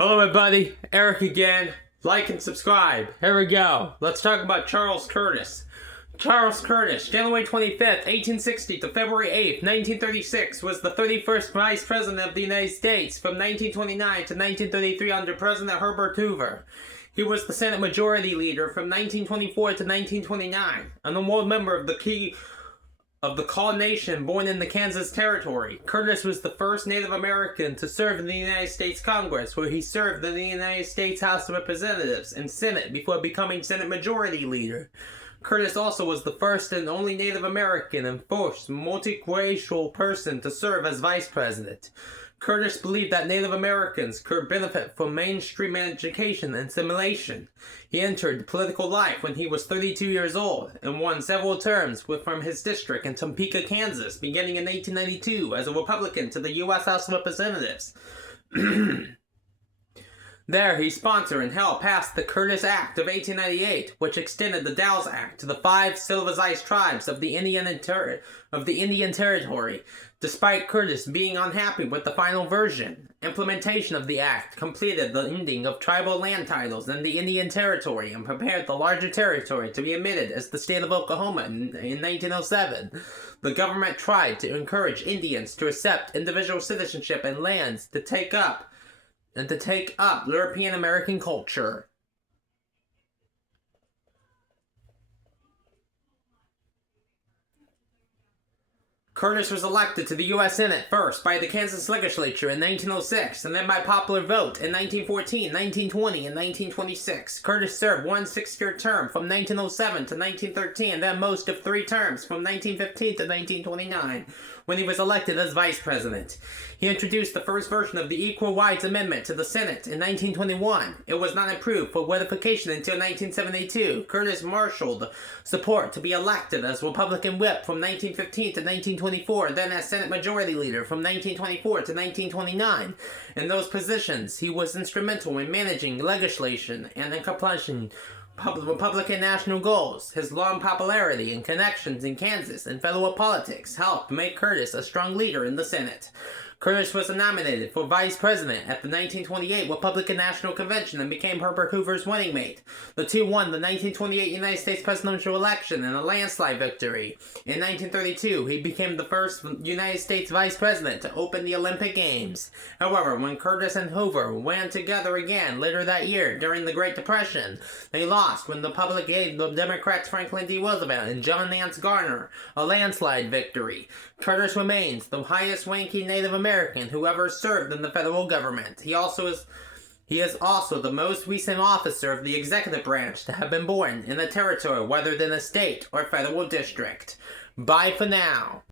Hello everybody, Eric again. Like and subscribe. Here we go. Let's talk about Charles Curtis. Charles Curtis, January 25th, 1860 to February 8th, 1936, was the 31st Vice President of the United States from 1929 to 1933 under President Herbert Hoover. He was the Senate Majority Leader from 1924 to 1929, an enrolled member of the Kaw Nation born in the Kansas Territory. Curtis was the first Native American to serve in the United States Congress, where he served in the United States House of Representatives and Senate before becoming Senate Majority Leader. Curtis also was the first and only Native American and first multiracial person to serve as Vice President. Curtis believed that Native Americans could benefit from mainstream education and assimilation. He entered political life when he was 32 years old and won several terms from his district in Topeka, Kansas, beginning in 1892 as a Republican to the U.S. House of Representatives. There, he sponsored and helped pass the Curtis Act of 1898, which extended the Dawes Act to the 5 civilized tribes of the Indian Territory. Despite Curtis being unhappy with the final version, implementation of the act completed the ending of tribal land titles in the Indian Territory and prepared the larger territory to be admitted as the state of Oklahoma in 1907. The government tried to encourage Indians to accept individual citizenship and lands to take up European American culture. Curtis was elected to the U.S. Senate first by the Kansas legislature in 1906 and then by popular vote in 1914, 1920, and 1926. Curtis served one 6-year term from 1907 to 1913 and then most of 3 terms from 1915 to 1929 when he was elected as Vice President. He introduced the first version of the Equal Rights Amendment to the Senate in 1921. It was not approved for ratification until 1972. Curtis marshaled support to be elected as Republican whip from 1915 to 1924, then as Senate Majority Leader from 1924 to 1929. In those positions, he was instrumental in managing legislation and accomplishing Republican national goals. His long popularity and connections in Kansas and federal politics helped make Curtis a strong leader in the Senate. Curtis was nominated for Vice President at the 1928 Republican National Convention and became Herbert Hoover's running mate. The two won the 1928 United States presidential election in a landslide victory. In 1932, he became the first United States Vice President to open the Olympic Games. However, when Curtis and Hoover ran together again later that year during the Great Depression, they lost when the public gave the Democrats Franklin D. Roosevelt and John Nance Garner a landslide victory. Curtis remains the highest-ranking Native American who ever served in the federal government. He is also the most recent officer of the executive branch to have been born in a territory rather than a state or federal district. Bye for now.